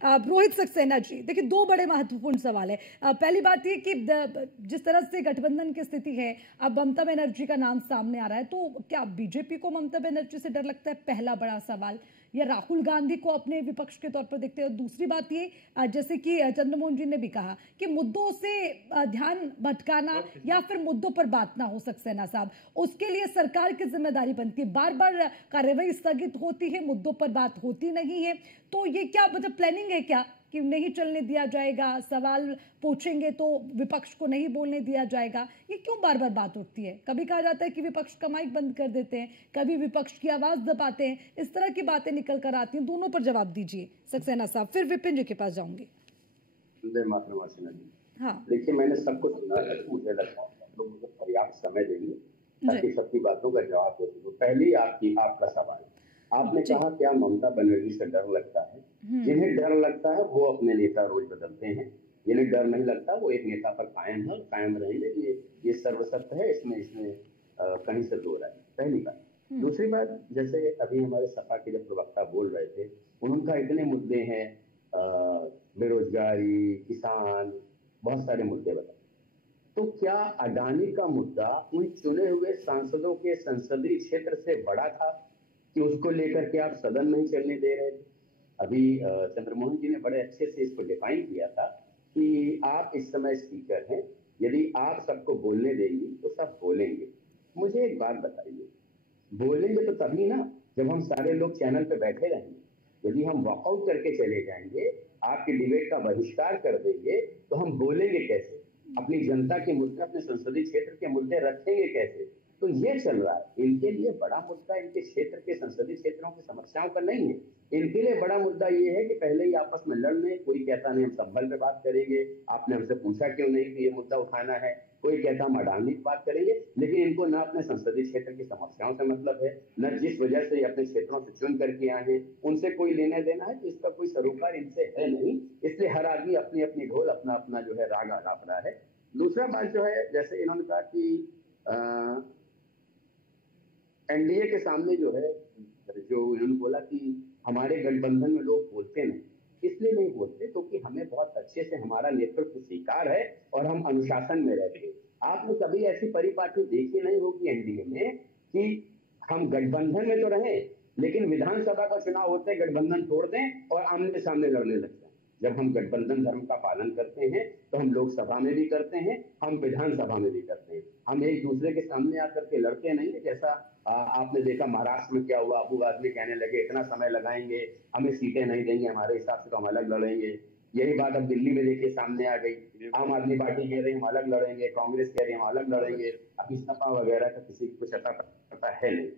रोहित सक्सेना जी, देखिए दो बड़े महत्वपूर्ण सवाल है। पहली बात ये कि जिस तरह से गठबंधन की स्थिति है, अब ममता बनर्जी का नाम सामने आ रहा है, तो क्या बीजेपी को ममता बनर्जी से डर लगता है? पहला बड़ा सवाल। या राहुल गांधी को अपने विपक्ष के तौर पर देखते हैं? दूसरी बात ये, जैसे कि चंद्रमोहन जी ने भी कहा कि मुद्दों से ध्यान भटकाना या फिर मुद्दों पर बात ना हो सक्सेना साहब, उसके लिए सरकार की जिम्मेदारी बनती है। बार बार कार्रवाई स्थगित होती है, मुद्दों पर बात होती नहीं है, तो ये क्या मतलब प्लानिंग है क्या कि नहीं चलने दिया जाएगा, सवाल पूछेंगे तो विपक्ष को नहीं बोलने दिया जाएगा? ये क्यों बार बार बात उठती है? कभी कहा जाता है कि विपक्ष का माइक बंद कर देते हैं, कभी विपक्ष की आवाज दबाते हैं, इस तरह की बातें निकल कर आती हैं। दोनों पर जवाब दीजिए सक्सेना साहब, फिर विपिन जी के पास जाऊंगी। हाँ, देखिए मैंने सबको सुना, मुझे लगता है लोग मुझे पर्याप्त समय देंगे ताकि सबकी बातों का जवाब दे सकूं। पहली आपका सवाल, आपने कहा क्या ममता बनर्जी से डर लगता है? जिन्हें डर लगता है वो अपने नेता रोज बदलते हैं, जिन्हें डर नहीं लगता वो एक नेता पर कायम है, कायम रहेंगे। ये सर्वसत्य है, इसमें कहीं से दो राय। पहली बात। दूसरी बात, जैसे अभी हमारे सपा के जब प्रवक्ता बोल रहे थे, उनका इतने मुद्दे हैं, बेरोजगारी, किसान, बहुत सारे मुद्दे बताए। तो क्या अडानी का मुद्दा उन चुने हुए सांसदों के संसदीय क्षेत्र से बड़ा था कि उसको लेकर के आप सदन नहीं चलने दे रहे थे? अभी चंद्रमोहन जी ने बड़े अच्छे से इसको डिफाइन किया था कि आप इस समय स्पीकर हैं, यदि आप सबको बोलने देंगे तो सब बोलेंगे। मुझे एक बात बताइए, बोलेंगे तो तभी ना जब हम सारे लोग चैनल पे बैठे रहेंगे। यदि हम वॉकआउट करके चले जाएंगे, आपकी डिबेट का बहिष्कार कर देंगे, तो हम बोलेंगे कैसे? अपनी जनता के मुद्दे, अपने संसदीय क्षेत्र के मुद्दे रखेंगे कैसे? तो ये चल रहा है। इनके लिए बड़ा मुद्दा इनके क्षेत्र के संसदीय क्षेत्रों की समस्याओं का नहीं है। इनके लिए बड़ा मुद्दा ये है कि पहले ही आपस में लड़ लें। कोई कहता नहीं हम संभल पे बात करेंगे, आपने हमसे पूछा क्यों नहीं कि ये मुद्दा उठाना है। कोई कहता हम अडानी की बात करेंगे, लेकिन इनको ना अपने संसदीय क्षेत्र की समस्याओं से मतलब है, न जिस वजह से अपने क्षेत्रों से चुन करके आए हैं उनसे कोई लेना देना है, तो इसका कोई सरोकार इनसे है नहीं। इसलिए हर आदमी अपनी अपनी ढोल, अपना अपना जो है राग आलाप रहा है। दूसरा बात जो है, जैसे इन्होंने कहा कि एनडीए के सामने जो है, जो इन्होंने बोला कि हमारे गठबंधन में लोग बोलते नहीं, इसलिए नहीं बोलते क्योंकि हमें बहुत अच्छे से हमारा नेतृत्व स्वीकार है और हम अनुशासन में रहते हैं। आपने कभी ऐसी परिपाटी देखी नहीं होगी एनडीए में कि हम गठबंधन में तो रहे, लेकिन विधानसभा का चुनाव होते गठबंधन तोड़ दें और आमने सामने लड़ने लग जाए। जब हम गठबंधन धर्म का पालन करते हैं तो हम लोकसभा में भी करते हैं, हम विधानसभा में भी करते हैं। हम एक दूसरे के सामने आकर के लड़ते नहीं है। जैसा आपने देखा महाराष्ट्र में क्या हुआ, अबू आदमी कहने लगे इतना समय लगाएंगे, हमें सीटें नहीं देंगे, हमारे हिसाब से तो हम अलग लड़ेंगे। यही बात अब दिल्ली में देखिए सामने आ गई। आम आदमी पार्टी कह रही है हम अलग लड़ेंगे, कांग्रेस कह रही है हम अलग लड़ेंगे। अभी सपा वगैरह का किसी को कुछ पता है नहीं।